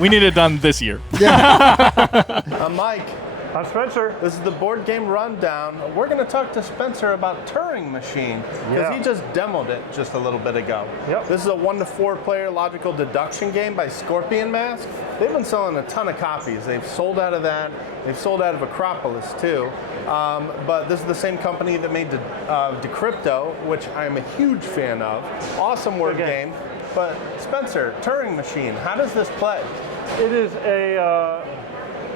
We need it done this year. I'm Mike. I'm Spencer. This is the Board Game Rundown. We're going to talk to Spencer about Turing Machine, because he just demoed it just a little bit ago. Yep. This is a 1 to 4 player logical deduction game by Scorpion Masque. They've been selling a ton of copies. They've sold out of that. They've sold out of Acropolis too. But this is the same company that made Decrypto, which I'm a huge fan of. Awesome word game. But Spencer, Turing Machine, how does this play? It is a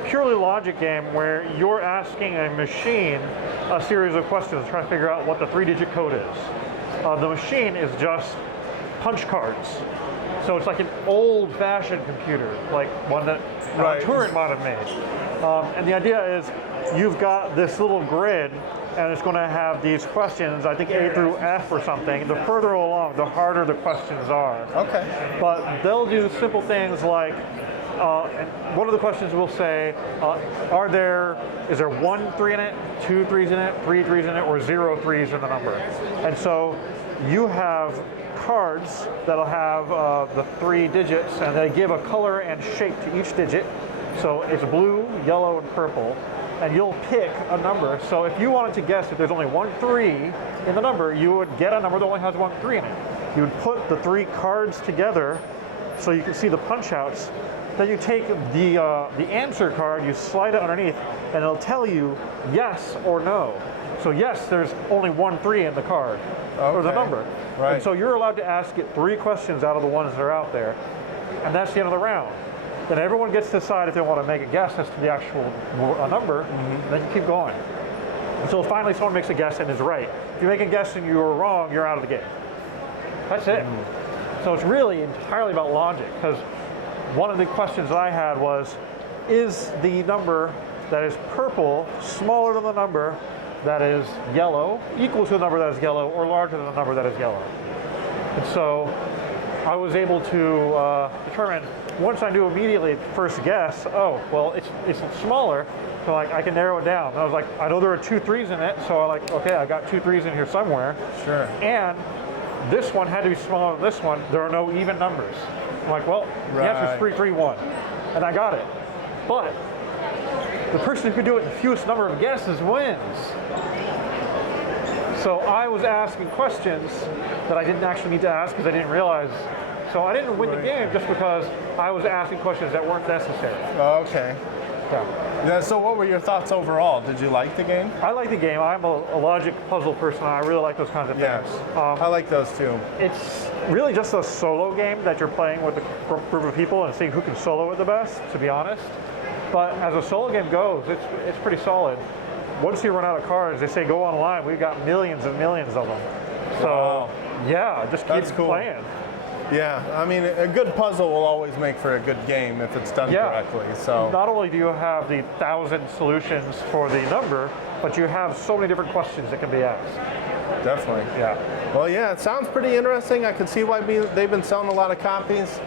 purely logic game where you're asking a machine a series of questions, trying to figure out what the 3-digit code is. The machine is just punch cards. So it's like an old-fashioned computer, like one that Turing might have made. And the idea is you've got this little grid, and it's going to have these questions, I think A through F or something. The further along, the harder the questions are. Okay. But they'll do simple things like, and one of the questions will say, is there 1 3 in it, 2 3s in it, 3 3s in it, or 0 3s in the number? And so you have cards that'll have the 3 digits, and they give a color and shape to each digit. So it's blue, yellow, and purple. And you'll pick a number. So if you wanted to guess if there's only 1 3 in the number, you would get a number that only has 1 3 in it. You would put the 3 cards together so you can see the punch outs. Then you take the answer card, you slide it underneath, and it'll tell you yes or no. So yes, there's only 1 3 in the card, or the number. Right. And so you're allowed to ask it 3 questions out of the ones that are out there, and that's the end of the round. Then everyone gets to decide if they want to make a guess as to the actual number, then you keep going. Until finally someone makes a guess and is right. If you make a guess and you're wrong, you're out of the game. That's it. So it's really entirely about logic, because one of the questions that I had was, is the number that is purple smaller than the number that is yellow, equal to the number that is yellow, or larger than the number that is yellow? And so I was able to determine, once I knew immediately first guess, oh, well, it's smaller, so like I can narrow it down. And I was like, I know there are 2 3s in it, so I like, okay, I got 2 3s in here somewhere. Sure. And this one had to be smaller than this one. There are no even numbers. I'm like, well, the answer is 3 3 1, and I got it. But the person who could do it in the fewest number of guesses wins. So I was asking questions that I didn't actually need to ask because I didn't realize. So I didn't win the game just because I was asking questions that weren't necessary. Okay. Yeah. So what were your thoughts overall? Did you like the game? I like the game. I'm a logic puzzle person. I really like those kinds of things. I like those too. It's really just a solo game that you're playing with a group of people and seeing who can solo it the best, to be honest. But as a solo game goes, it's pretty solid. Once you run out of cards, they say go online. We've got millions and millions of them. So yeah, just keep playing. Yeah, I mean, a good puzzle will always make for a good game if it's done correctly. So not only do you have the 1,000 solutions for the number, but you have so many different questions that can be asked. Definitely. Yeah. Well, yeah, it sounds pretty interesting. I can see why they've been selling a lot of copies.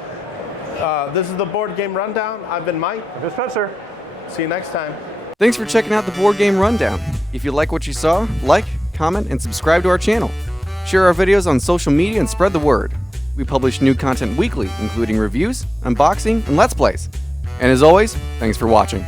This is the Board Game Rundown. I've been Mike. I'm Spencer. See you next time. Thanks for checking out the Board Game Rundown. If you like what you saw, like, comment, and subscribe to our channel. Share our videos on social media and spread the word. We publish new content weekly, including reviews, unboxing, and Let's Plays. And as always, thanks for watching.